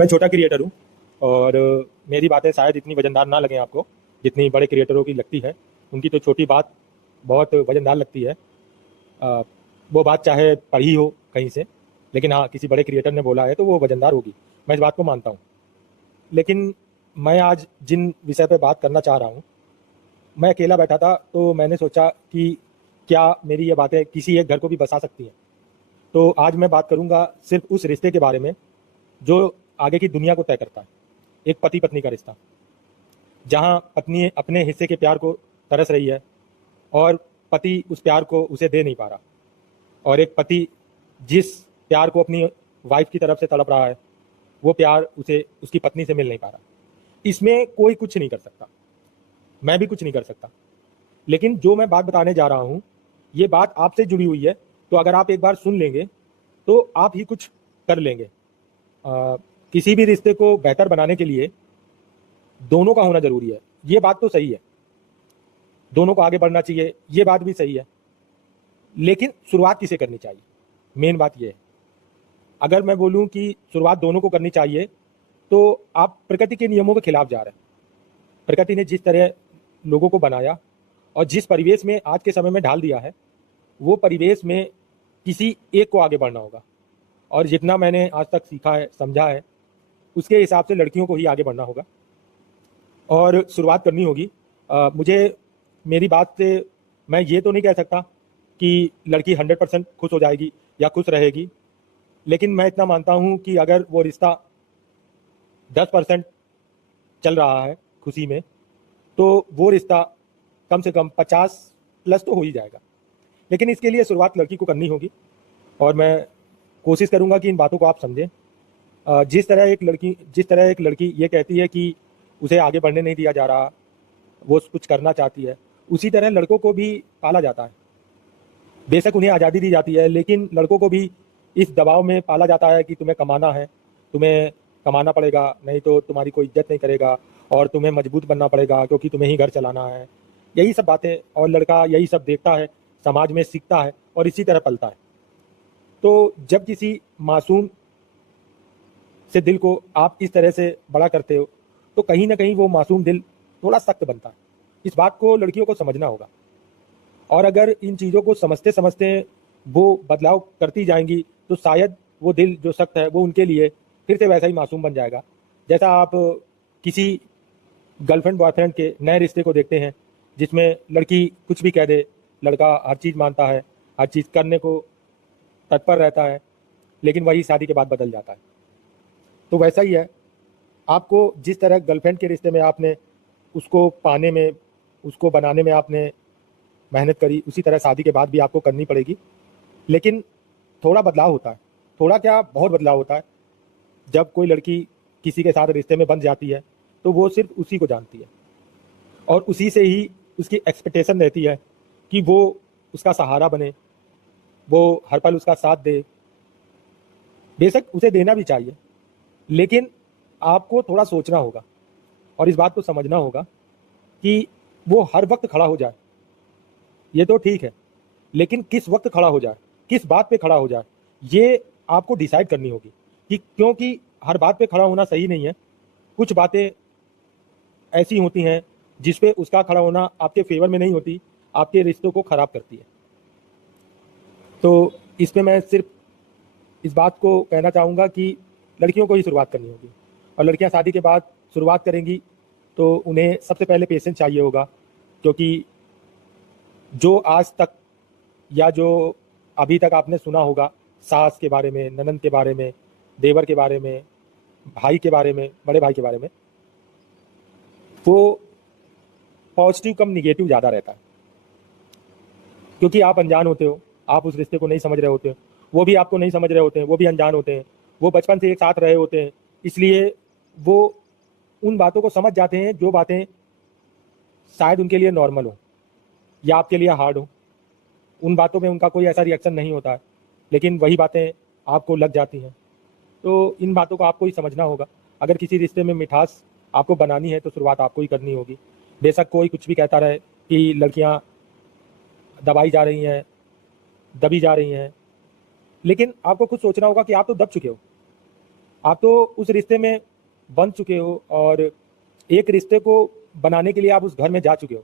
मैं छोटा क्रिएटर हूँ और मेरी बातें शायद इतनी वजनदार ना लगें आपको जितनी बड़े क्रिएटरों की लगती है। उनकी तो छोटी बात बहुत वजनदार लगती है। अ, वो बात चाहे पढ़ी हो कहीं से, लेकिन हाँ, किसी बड़े क्रिएटर ने बोला है तो वो वजनदार होगी। मैं इस बात को मानता हूँ। लेकिन मैं आज जिन विषय पे बात करना चाह रहा हूँ, मैं अकेला बैठा था तो मैंने सोचा कि क्या मेरी ये बातें किसी एक घर को भी बसा सकती हैं। तो आज मैं बात करूंगा सिर्फ उस रिश्ते के बारे में जो आगे की दुनिया को तय करता है। एक पति पत्नी का रिश्ता, जहां पत्नी अपने हिस्से के प्यार को तरस रही है और पति उस प्यार को उसे दे नहीं पा रहा, और एक पति जिस प्यार को अपनी वाइफ की तरफ से तड़प रहा है, वो प्यार उसे उसकी पत्नी से मिल नहीं पा रहा। इसमें कोई कुछ नहीं कर सकता, मैं भी कुछ नहीं कर सकता। लेकिन जो मैं बात बताने जा रहा हूं, ये बात आपसे जुड़ी हुई है, तो अगर आप एक बार सुन लेंगे तो आप ही कुछ कर लेंगे। किसी भी रिश्ते को बेहतर बनाने के लिए दोनों का होना जरूरी है। ये बात तो सही है, दोनों को आगे बढ़ना चाहिए, ये बात भी सही है। लेकिन शुरुआत किसे करनी चाहिए, मेन बात यह है। अगर मैं बोलूं कि शुरुआत दोनों को करनी चाहिए, तो आप प्रकृति के नियमों के खिलाफ जा रहे हैं। प्रकृति ने जिस तरह लोगों को बनाया और जिस परिवेश में आज के समय में ढाल दिया है, वो परिवेश में किसी एक को आगे बढ़ना होगा। और जितना मैंने आज तक सीखा है, समझा है, उसके हिसाब से लड़कियों को ही आगे बढ़ना होगा और शुरुआत करनी होगी। मुझे मेरी बात से मैं ये तो नहीं कह सकता कि लड़की 100% खुश हो जाएगी या खुश रहेगी, लेकिन मैं इतना मानता हूँ कि अगर वो रिश्ता 10% चल रहा है खुशी में, तो वो रिश्ता कम से कम 50 प्लस तो हो ही जाएगा। लेकिन इसके लिए शुरुआत लड़की को करनी होगी और मैं कोशिश करूंगा कि इन बातों को आप समझें। जिस तरह एक लड़की ये कहती है कि उसे आगे बढ़ने नहीं दिया जा रहा, वो कुछ करना चाहती है, उसी तरह लड़कों को भी पाला जाता है। बेशक उन्हें आज़ादी दी जाती है, लेकिन लड़कों को भी इस दबाव में पाला जाता है कि तुम्हें कमाना है, तुम्हें कमाना पड़ेगा, नहीं तो तुम्हारी कोई इज्जत नहीं करेगा, और तुम्हें मजबूत बनना पड़ेगा क्योंकि तुम्हें ही घर चलाना है। यही सब बातें, और लड़का यही सब देखता है, समाज में सीखता है और इसी तरह पलता है। तो जब किसी मासूम से दिल को आप इस तरह से बड़ा करते हो, तो कहीं ना कहीं वो मासूम दिल थोड़ा सख्त बनता है। इस बात को लड़कियों को समझना होगा, और अगर इन चीज़ों को समझते समझते वो बदलाव करती जाएंगी, तो शायद वो दिल जो सख्त है वो उनके लिए फिर से वैसा ही मासूम बन जाएगा। जैसा आप किसी गर्लफ्रेंड बॉयफ्रेंड के नए रिश्ते को देखते हैं, जिसमें लड़की कुछ भी कह दे, लड़का हर चीज़ मानता है, हर चीज़ करने को तत्पर रहता है, लेकिन वही शादी के बाद बदल जाता है। तो वैसा ही है, आपको जिस तरह गर्लफ्रेंड के रिश्ते में आपने उसको पाने में, उसको बनाने में आपने मेहनत करी, उसी तरह शादी के बाद भी आपको करनी पड़ेगी। लेकिन थोड़ा बदलाव होता है, थोड़ा क्या, बहुत बदलाव होता है। जब कोई लड़की किसी के साथ रिश्ते में बंध जाती है, तो वो सिर्फ उसी को जानती है और उसी से ही उसकी एक्सपेक्टेशन रहती है कि वो उसका सहारा बने, वो हर पल उसका साथ दे। बेशक उसे देना भी चाहिए, लेकिन आपको थोड़ा सोचना होगा और इस बात को समझना होगा कि वो हर वक्त खड़ा हो जाए, ये तो ठीक है, लेकिन किस वक्त खड़ा हो जाए, किस बात पे खड़ा हो जाए, ये आपको डिसाइड करनी होगी। कि क्योंकि हर बात पे खड़ा होना सही नहीं है। कुछ बातें ऐसी होती हैं जिस पे उसका खड़ा होना आपके फेवर में नहीं होती, आपके रिश्तों को खराब करती है। तो इस पे मैं सिर्फ इस बात को कहना चाहूँगा कि लड़कियों को ही शुरुआत करनी होगी, और लड़कियां शादी के बाद शुरुआत करेंगी तो उन्हें सबसे पहले पेशेंस चाहिए होगा। क्योंकि जो आज तक या जो अभी तक आपने सुना होगा सास के बारे में, ननंद के बारे में, देवर के बारे में, भाई के बारे में, बड़े भाई के बारे में, वो पॉजिटिव कम निगेटिव ज़्यादा रहता है। क्योंकि आप अनजान होते हो, आप उस रिश्ते को नहीं समझ रहे होते हो, वो भी आपको नहीं समझ रहे होते हैं, वो भी अनजान होते हैं, वो बचपन से एक साथ रहे होते हैं, इसलिए वो उन बातों को समझ जाते हैं जो बातें शायद उनके लिए नॉर्मल हो या आपके लिए हार्ड हो। उन बातों में उनका कोई ऐसा रिएक्शन नहीं होता है, लेकिन वही बातें आपको लग जाती हैं। तो इन बातों को आपको ही समझना होगा। अगर किसी रिश्ते में मिठास आपको बनानी है, तो शुरुआत आपको ही करनी होगी। बेशक कोई कुछ भी कहता रहे कि लड़कियां दबाई जा रही हैं, दबी जा रही हैं, लेकिन आपको खुद सोचना होगा कि आप तो दब चुके हो। आप तो उस रिश्ते में बन चुके हो और एक रिश्ते को बनाने के लिए आप उस घर में जा चुके हो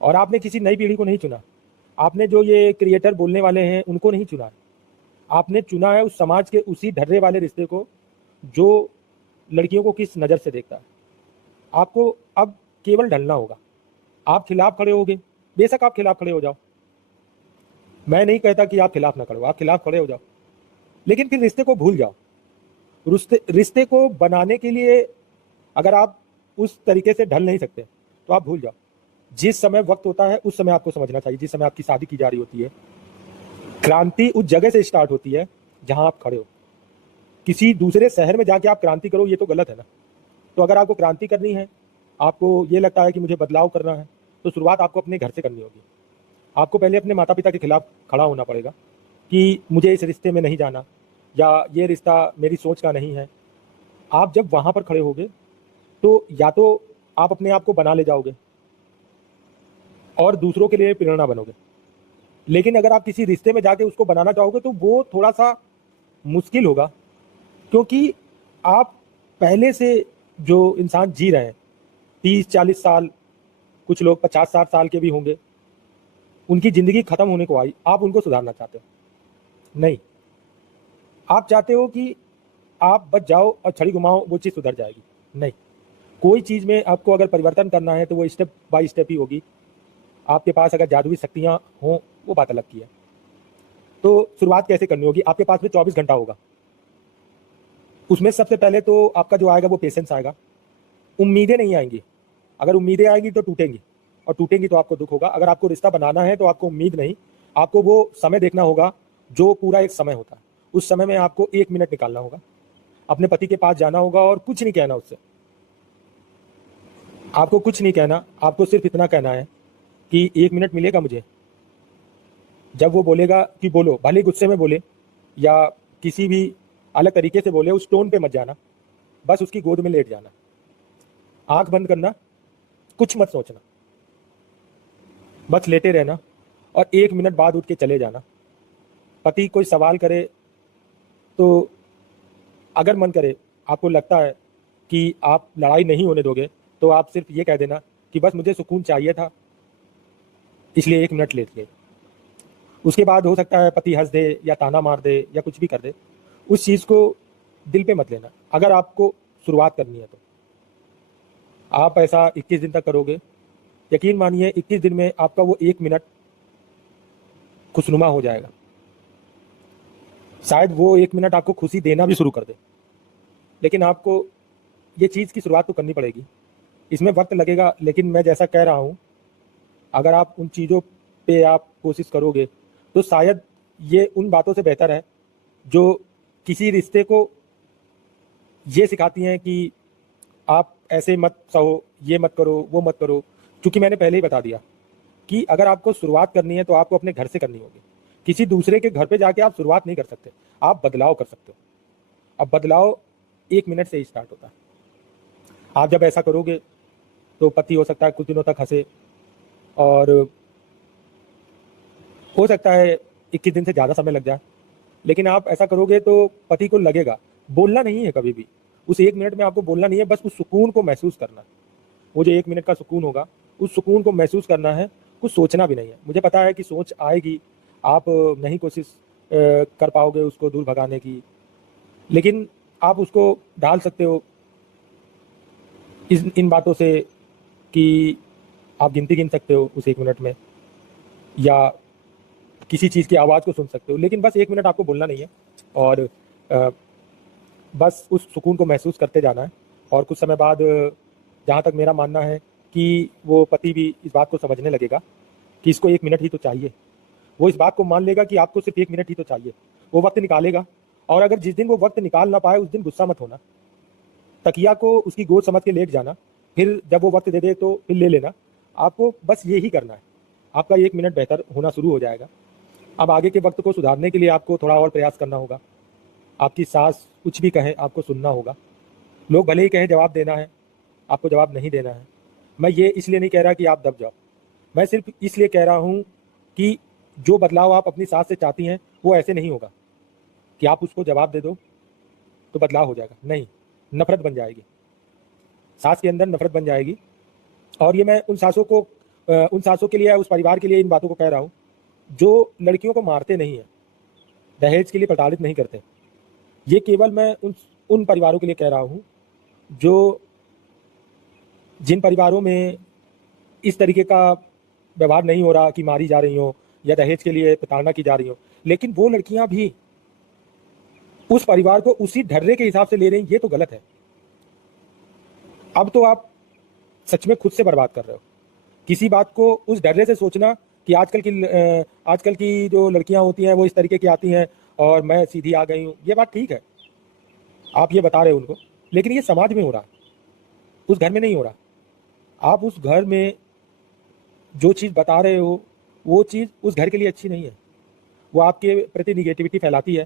और आपने किसी नई पीढ़ी को नहीं चुना। आपने जो ये क्रिएटर बोलने वाले हैं उनको नहीं चुना। आपने चुना है उस समाज के उसी ढर्रे वाले रिश्ते को जो लड़कियों को किस नज़र से देखता है। आपको अब केवल ढलना होगा। आप खिलाफ खड़े होगे, बेशक आप खिलाफ खड़े हो जाओ, मैं नहीं कहता कि आप खिलाफ ना खड़े हो, आप खिलाफ खड़े हो जाओ, लेकिन फिर रिश्ते को भूल जाओ। रिश्ते को बनाने के लिए अगर आप उस तरीके से ढल नहीं सकते तो आप भूल जाओ। जिस समय वक्त होता है उस समय आपको समझना चाहिए। जिस समय आपकी शादी की जा रही होती है, क्रांति उस जगह से स्टार्ट होती है जहां आप खड़े हो। किसी दूसरे शहर में जाके आप क्रांति करो, ये तो गलत है ना। तो अगर आपको क्रांति करनी है, आपको ये लगता है कि मुझे बदलाव करना है, तो शुरुआत आपको अपने घर से करनी होगी। आपको पहले अपने माता पिता के खिलाफ खड़ा होना पड़ेगा कि मुझे इस रिश्ते में नहीं जाना या ये रिश्ता मेरी सोच का नहीं है। आप जब वहां पर खड़े होगे तो या तो आप अपने आप को बना ले जाओगे और दूसरों के लिए प्रेरणा बनोगे, लेकिन अगर आप किसी रिश्ते में जाके उसको बनाना चाहोगे तो वो थोड़ा सा मुश्किल होगा, क्योंकि आप पहले से जो इंसान जी रहे हैं 30-40 साल, कुछ लोग 50-60 साल के भी होंगे, उनकी ज़िंदगी ख़त्म होने को आई, आप उनको सुधारना चाहते हो? नहीं, आप चाहते हो कि आप बच जाओ और छड़ी घुमाओ, वो चीज़ सुधर जाएगी। नहीं, कोई चीज़ में आपको अगर परिवर्तन करना है तो वो स्टेप बाय स्टेप ही होगी। आपके पास अगर जादुई शक्तियाँ हों, वो बात अलग की है। तो शुरुआत कैसे करनी होगी? आपके पास में 24 घंटा होगा। उसमें सबसे पहले तो आपका जो आएगा वो पेशेंस आएगा। उम्मीदें नहीं आएंगी। अगर उम्मीदें आएंगी तो टूटेंगी, और टूटेंगी तो आपको दुख होगा। अगर आपको रिश्ता बनाना है तो आपको उम्मीद नहीं, आपको वो समय देखना होगा जो पूरा एक समय होता है। उस समय में आपको 1 मिनट निकालना होगा, अपने पति के पास जाना होगा और कुछ नहीं कहना उससे। आपको कुछ नहीं कहना, आपको सिर्फ इतना कहना है कि 1 मिनट मिलेगा मुझे। जब वो बोलेगा कि बोलो, भले गुस्से में बोले या किसी भी अलग तरीके से बोले, उस टोन पे मत जाना, बस उसकी गोद में लेट जाना, आंख बंद करना, कुछ मत सोचना, बस लेटे रहना और 1 मिनट बाद उठ के चले जाना। पति कोई सवाल करे तो अगर मन करे, आपको लगता है कि आप लड़ाई नहीं होने दोगे, तो आप सिर्फ ये कह देना कि बस मुझे सुकून चाहिए था, इसलिए 1 मिनट लेट गए। उसके बाद हो सकता है पति हंस दे या ताना मार दे या कुछ भी कर दे, उस चीज़ को दिल पे मत लेना। अगर आपको शुरुआत करनी है तो आप ऐसा 21 दिन तक करोगे, यकीन मानिए 21 दिन में आपका वो 1 मिनट खुशनुमा हो जाएगा। शायद वो 1 मिनट आपको खुशी देना भी शुरू कर दे, लेकिन आपको ये चीज़ की शुरुआत तो करनी पड़ेगी। इसमें वक्त लगेगा, लेकिन मैं जैसा कह रहा हूँ, अगर आप उन चीज़ों पे आप कोशिश करोगे तो शायद ये उन बातों से बेहतर है जो किसी रिश्ते को ये सिखाती हैं कि आप ऐसे मत सहो, ये मत करो, वो मत करो। क्योंकि मैंने पहले ही बता दिया कि अगर आपको शुरुआत करनी है तो आपको अपने घर से करनी होगी। किसी दूसरे के घर पे जाके आप शुरुआत नहीं कर सकते, आप बदलाव कर सकते हो। अब बदलाव 1 मिनट से ही स्टार्ट होता है। आप जब ऐसा करोगे तो पति हो सकता है कुछ दिनों तक हंसे, और हो सकता है 21 दिन से ज़्यादा समय लग जाए, लेकिन आप ऐसा करोगे तो पति को लगेगा। बोलना नहीं है कभी भी, उस 1 मिनट में आपको बोलना नहीं है, बस उस सुकून को महसूस करना है। वो जो 1 मिनट का सुकून होगा, उस सुकून को महसूस करना है, कुछ सोचना भी नहीं है। मुझे पता है कि सोच आएगी, आप नहीं कोशिश कर पाओगे उसको दूर भगाने की, लेकिन आप उसको ढाल सकते हो इन बातों से कि आप गिनती गिन सकते हो उस 1 मिनट में, या किसी चीज़ की आवाज़ को सुन सकते हो, लेकिन बस 1 मिनट आपको बोलना नहीं है और बस उस सुकून को महसूस करते जाना है। और कुछ समय बाद जहाँ तक मेरा मानना है कि वो पति भी इस बात को समझने लगेगा कि इसको 1 मिनट ही तो चाहिए। वो इस बात को मान लेगा कि आपको सिर्फ 1 मिनट ही तो चाहिए। वो वक्त निकालेगा, और अगर जिस दिन वो वक्त निकाल ना पाए उस दिन गुस्सा मत होना, तकिया को उसकी गोद समझ के लेट जाना, फिर जब वो वक्त दे दे तो फिर ले लेना। आपको बस ये ही करना है, आपका 1 मिनट बेहतर होना शुरू हो जाएगा। अब आगे के वक्त को सुधारने के लिए आपको थोड़ा और प्रयास करना होगा। आपकी सास कुछ भी कहे आपको सुनना होगा। लोग भले ही कहें जवाब देना है, आपको जवाब नहीं देना है। मैं ये इसलिए नहीं कह रहा कि आप दब जाओ, मैं सिर्फ इसलिए कह रहा हूँ कि जो बदलाव आप अपनी सास से चाहती हैं वो ऐसे नहीं होगा कि आप उसको जवाब दे दो तो बदलाव हो जाएगा, नहीं, नफरत बन जाएगी, सास के अंदर नफरत बन जाएगी। और ये मैं उन सासों के लिए, उस परिवार के लिए इन बातों को कह रहा हूँ जो लड़कियों को मारते नहीं है, दहेज के लिए प्रताड़ित नहीं करते। ये केवल मैं उन परिवारों के लिए कह रहा हूँ जो जिन परिवारों में इस तरीके का व्यवहार नहीं हो रहा कि मारी जा रही हो या दहेज के लिए प्रताड़ना की जा रही हो, लेकिन वो लड़कियां भी उस परिवार को उसी ढर्रे के हिसाब से ले रही, ये तो गलत है। अब तो आप सच में खुद से बर्बाद कर रहे हो। किसी बात को उस ढर्रे से सोचना कि आजकल की जो लड़कियां होती हैं वो इस तरीके की आती हैं और मैं सीधी आ गई हूँ, ये बात ठीक है, आप ये बता रहे हो उनको, लेकिन ये समाज में हो रहा है, उस घर में नहीं हो रहा। आप उस घर में जो चीज़ बता रहे हो वो चीज़ उस घर के लिए अच्छी नहीं है, वो आपके प्रति निगेटिविटी फैलाती है,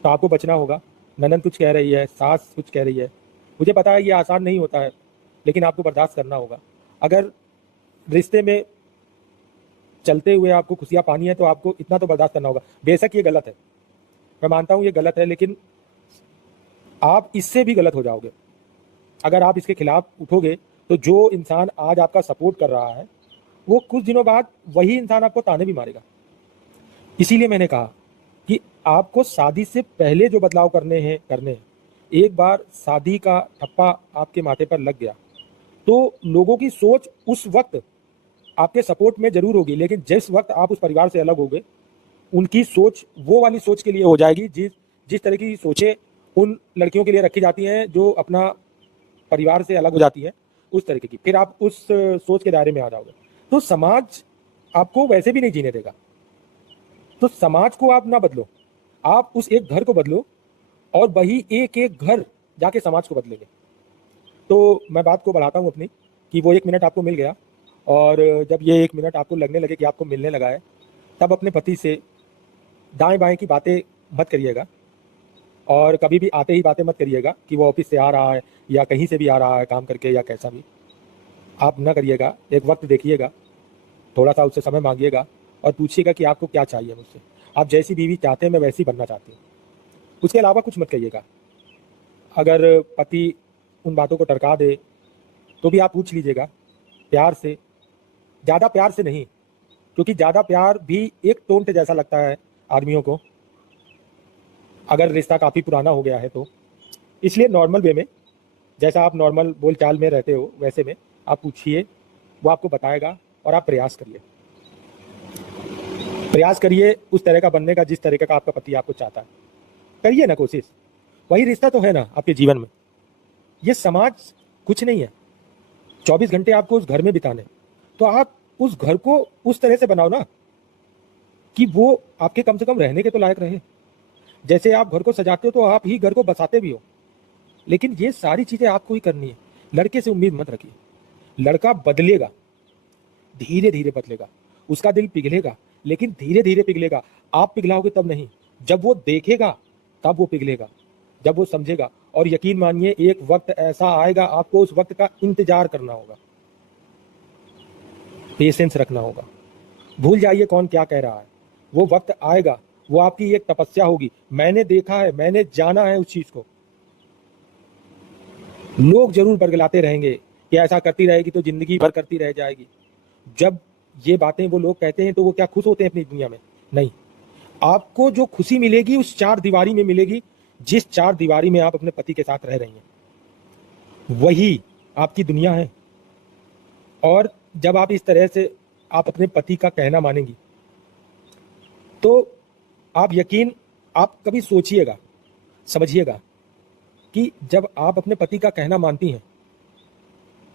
तो आपको बचना होगा। ननद कुछ कह रही है, सास कुछ कह रही है, मुझे पता है ये आसान नहीं होता है, लेकिन आपको बर्दाश्त करना होगा। अगर रिश्ते में चलते हुए आपको खुशियाँ पानी है तो आपको इतना तो बर्दाश्त करना होगा। बेशक ये गलत है, मैं मानता हूँ ये गलत है, लेकिन आप इससे भी गलत हो जाओगे अगर आप इसके खिलाफ उठोगे। तो जो इंसान आज आपका सपोर्ट कर रहा है वो कुछ दिनों बाद वही इंसान आपको ताने भी मारेगा। इसीलिए मैंने कहा कि आपको शादी से पहले जो बदलाव करने हैं। एक बार शादी का ठप्पा आपके माथे पर लग गया तो लोगों की सोच उस वक्त आपके सपोर्ट में जरूर होगी, लेकिन जिस वक्त आप उस परिवार से अलग होगे उनकी सोच वो वाली सोच के लिए हो जाएगी जिस तरह की सोचें उन लड़कियों के लिए रखी जाती हैं जो अपना परिवार से अलग हो जाती है, उस तरीके की। फिर आप उस सोच के दायरे में आ जाओगे तो समाज आपको वैसे भी नहीं जीने देगा। तो समाज को आप ना बदलो, आप उस एक घर को बदलो और वही एक एक घर जाके समाज को बदलेंगे। तो मैं बात को बढ़ाता हूँ अपनी कि वो 1 मिनट आपको मिल गया और जब ये 1 मिनट आपको लगने लगे कि आपको मिलने लगा है, तब अपने पति से दाएं बाएं की बातें मत करिएगा और कभी भी आते ही बातें मत करिएगा कि वो ऑफिस से आ रहा है या कहीं से भी आ रहा है काम करके या कैसा भी, आप ना करिएगा। एक वक्त देखिएगा, थोड़ा सा उससे समय मांगिएगा और पूछिएगा कि आपको क्या चाहिए मुझसे, आप जैसी बीवी चाहते हैं मैं वैसी बनना चाहती हूँ। उसके अलावा कुछ मत कहिएगा। अगर पति उन बातों को टरका दे तो भी आप पूछ लीजिएगा प्यार से, ज़्यादा प्यार से नहीं, क्योंकि ज़्यादा प्यार भी एक टोंट जैसा लगता है आदमियों को अगर रिश्ता काफ़ी पुराना हो गया है तो। इसलिए नॉर्मल वे में, जैसा आप नॉर्मल बोलचाल में रहते हो वैसे में आप पूछिए, वो आपको बताएगा और आप प्रयास करिए उस तरह का बनने का जिस तरीके का आपका पति आपको चाहता है। करिए ना कोशिश, वही रिश्ता तो है ना आपके जीवन में। ये समाज कुछ नहीं है, 24 घंटे आपको उस घर में बिताने, तो आप उस घर को उस तरह से बनाओ ना कि वो आपके कम से कम रहने के तो लायक रहे। जैसे आप घर को सजाते हो तो आप ही घर को बसाते भी हो, लेकिन ये सारी चीजें आपको ही करनी है। लड़के से उम्मीद मत रखिए, लड़का बदलेगा, धीरे धीरे बदलेगा, उसका दिल पिघलेगा, लेकिन धीरे धीरे पिघलेगा। आप पिघलाओगे तब नहीं, जब वो देखेगा तब वो पिघलेगा, जब वो समझेगा। और यकीन मानिए एक वक्त ऐसा आएगा, आपको उस वक्त का इंतजार करना होगा, पेशेंस रखना होगा। भूल जाइए कौन क्या कह रहा है, वो वक्त आएगा, वो आपकी एक तपस्या होगी। मैंने देखा है, मैंने जाना है उस चीज को। लोग जरूर बरगलाते रहेंगे कि ऐसा करती रहेगी तो जिंदगी भर करती रह जाएगी। जब ये बातें वो लोग कहते हैं तो वो क्या खुश होते हैं अपनी दुनिया में? नहीं। आपको जो खुशी मिलेगी उस 4 दीवारी में मिलेगी, जिस 4 दीवारी में आप अपने पति के साथ रह रही हैं, वही आपकी दुनिया है। और जब आप इस तरह से आप अपने पति का कहना मानेंगी तो आप कभी सोचिएगा, समझिएगा कि जब आप अपने पति का कहना मानती हैं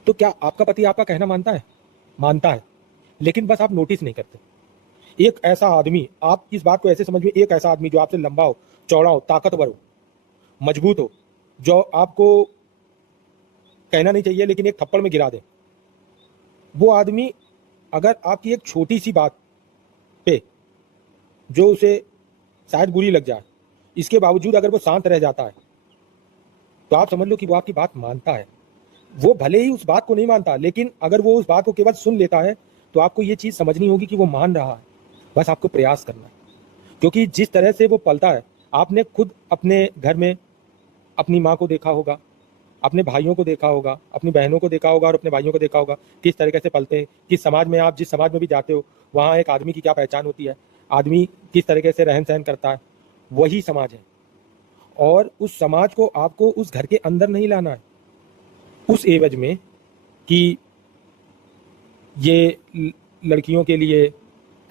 तो क्या आपका पति आपका कहना मानता है, लेकिन बस आप नोटिस नहीं करते। एक ऐसा आदमी, आप इस बात को ऐसे समझिए, एक ऐसा आदमी जो आपसे लंबा हो, चौड़ा हो, ताकतवर हो, मजबूत हो, जो आपको कहना नहीं चाहिए लेकिन एक थप्पड़ में गिरा दे, वो आदमी अगर आपकी एक छोटी सी बात पे जो उसे शायद बुरी लग जाए, इसके बावजूद अगर वो शांत रह जाता है तो आप समझ लो कि वो आपकी बात मानता है। वो भले ही उस बात को नहीं मानता, लेकिन अगर वो उस बात को केवल सुन लेता है तो आपको ये चीज़ समझनी होगी कि वो मान रहा है। बस आपको प्रयास करना है, क्योंकि जिस तरह से वो पलता है, आपने खुद अपने घर में अपनी माँ को देखा होगा, अपने भाइयों को देखा होगा, अपनी बहनों को देखा होगा और अपने भाइयों को देखा होगा किस तरीके से पलते हैं, किस समाज में आप जिस समाज में भी जाते हो वहाँ एक आदमी की क्या पहचान होती है, आदमी किस तरीके से रहन सहन करता है, वही समाज है। और उस समाज को आपको उस घर के अंदर नहीं लाना है उस एवज में कि ये लड़कियों के लिए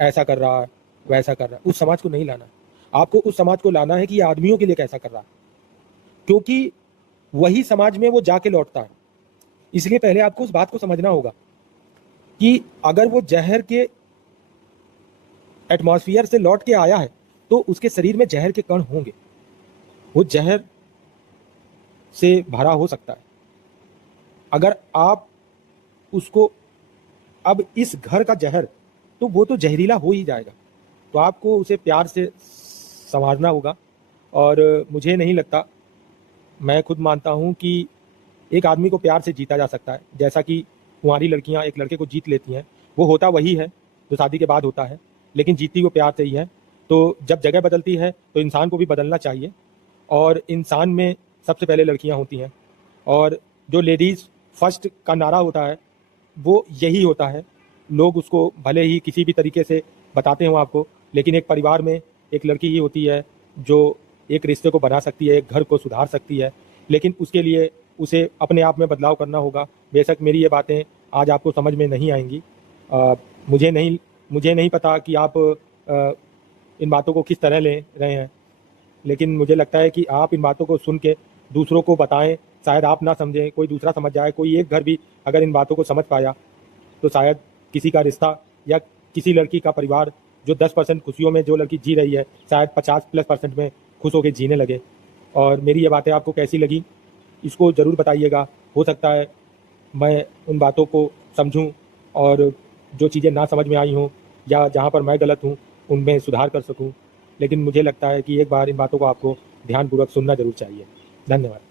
ऐसा कर रहा है, वैसा कर रहा है। उस समाज को नहीं लाना है, आपको उस समाज को लाना है कि ये आदमियों के लिए कैसा कर रहा है, क्योंकि वही समाज में वो जाके लौटता है। इसलिए पहले आपको उस बात को समझना होगा कि अगर वो जहर के एटमॉस्फेयर से लौट के आया है तो उसके शरीर में जहर के कण होंगे, वो जहर से भरा हो सकता है। अगर आप उसको अब इस घर का जहर, तो वो तो जहरीला हो ही जाएगा, तो आपको उसे प्यार से संवारना होगा। और मुझे नहीं लगता, मैं खुद मानता हूँ कि एक आदमी को प्यार से जीता जा सकता है। जैसा कि कुंवारी लड़कियाँ एक लड़के को जीत लेती हैं, वो होता वही है जो शादी के बाद होता है, लेकिन जीतती वो प्यार से ही है। तो जब जगह बदलती है तो इंसान को भी बदलना चाहिए, और इंसान में सबसे पहले लड़कियाँ होती हैं। और जो लेडीज़ फर्स्ट का नारा होता है वो यही होता है। लोग उसको भले ही किसी भी तरीके से बताते हो आपको, लेकिन एक परिवार में एक लड़की ही होती है जो एक रिश्ते को बना सकती है, एक घर को सुधार सकती है। लेकिन उसके लिए उसे अपने आप में बदलाव करना होगा। बेशक मेरी ये बातें आज आपको समझ में नहीं आएंगी, मुझे नहीं पता कि आप इन बातों को किस तरह ले रहे हैं, लेकिन मुझे लगता है कि आप इन बातों को सुन के दूसरों को बताएं। शायद आप ना समझें, कोई दूसरा समझ जाए, कोई एक घर भी अगर इन बातों को समझ पाया तो शायद किसी का रिश्ता या किसी लड़की का परिवार जो 10% खुशियों में जो लड़की जी रही है, शायद 50+ % में खुश होकर जीने लगे। और मेरी ये बातें आपको कैसी लगी इसको ज़रूर बताइएगा। हो सकता है मैं उन बातों को समझूं और जो चीज़ें ना समझ में आई हों या जहां पर मैं गलत हूं उनमें सुधार कर सकूं, लेकिन मुझे लगता है कि एक बार इन बातों को आपको ध्यानपूर्वक सुनना ज़रूर चाहिए। धन्यवाद।